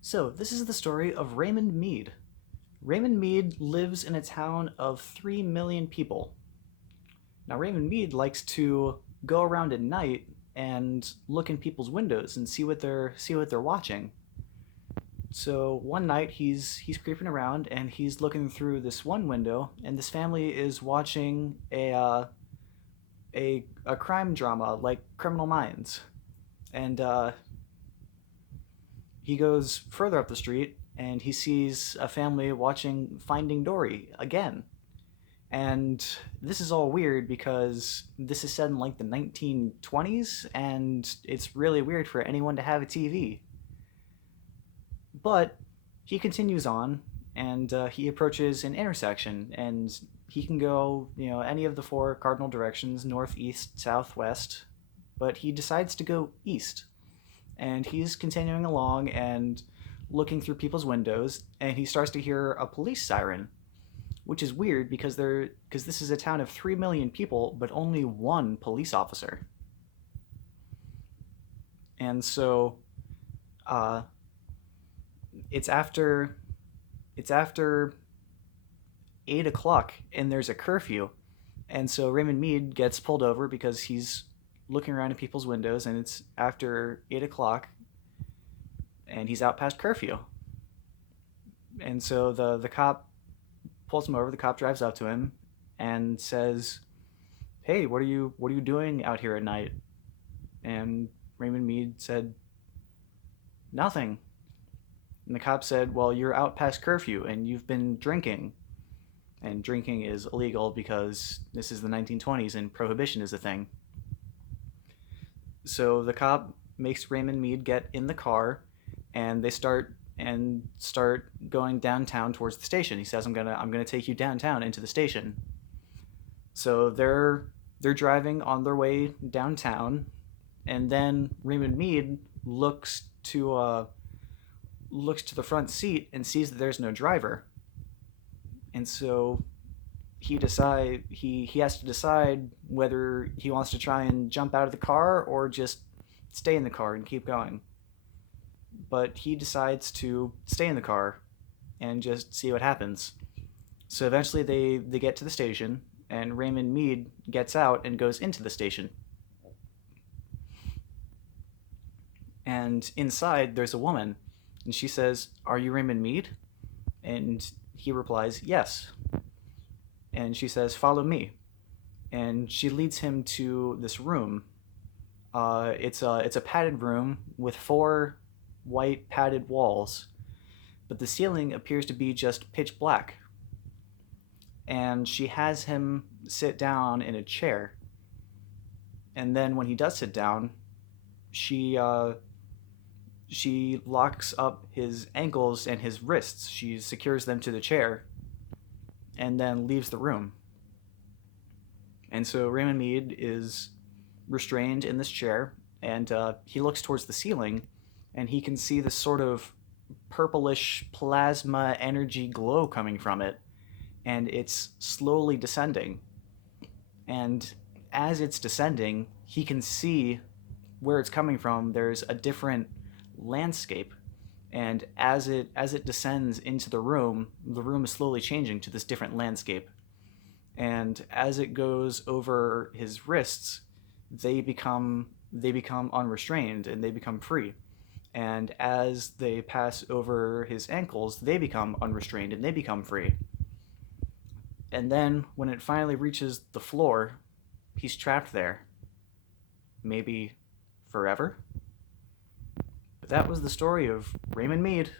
So, this is the story of Raymond Mead. Raymond Mead lives in a town of 3 million people. Now, Raymond Mead likes to go around at night and look in people's windows and see what they're watching. So, one night he's creeping around and he's looking through this one window and this family is watching a crime drama like Criminal Minds. And he goes further up the street and he sees a family watching Finding Dory again. And this is all weird because this is set in like the 1920s and it's really weird for anyone to have a TV. But he continues on and he approaches an intersection and he can go, any of the four cardinal directions north, east, south, west. But he decides to go east and he's continuing along and looking through people's windows and he starts to hear a police siren, which is weird because this is a town of 3 million people but only one police officer. And so uh, it's after it's after 8 o'clock and there's a curfew. And so Raymond Mead gets pulled over because he's looking around at people's windows and it's after 8 o'clock and he's out past curfew. And so the cop pulls him over. The cop drives up to him and says, "Hey, what are you doing out here at night?" And Raymond Mead said, "Nothing." And the cop said, "Well, you're out past curfew and you've been drinking." And drinking is illegal because this is the 1920s and prohibition is a thing. So the cop makes Raymond Mead get in the car and they start going downtown towards the station. He says, I'm gonna take you downtown into the station." So they're driving on their way downtown, and then Raymond Mead looks to the front seat and sees that there's no driver. And so he has to decide whether he wants to try and jump out of the car or just stay in the car and keep going. But he decides to stay in the car and just see what happens. So eventually they get to the station and Raymond Mead gets out and goes into the station. And inside there's a woman and she says, "Are you Raymond Mead?" And he replies, "Yes." And she says, "Follow me." And she leads him to this room. It's a padded room with four white padded walls, but the ceiling appears to be just pitch black. And she has him sit down in a chair. And then when he does sit down, she she locks up his ankles and his wrists. She secures them to the chair and then leaves the room. And so Raymond Mead is restrained in this chair, and he looks towards the ceiling, and he can see this sort of purplish plasma energy glow coming from it, and it's slowly descending. And as it's descending, he can see where it's coming from. There's a different landscape, and as it descends into the room is slowly changing to this different landscape. And as it goes over his wrists, they become unrestrained and they become free. And as they pass over his ankles, they become unrestrained and they become free. And then when it finally reaches the floor, he's trapped there. Maybe forever? But that was the story of Raymond Mead.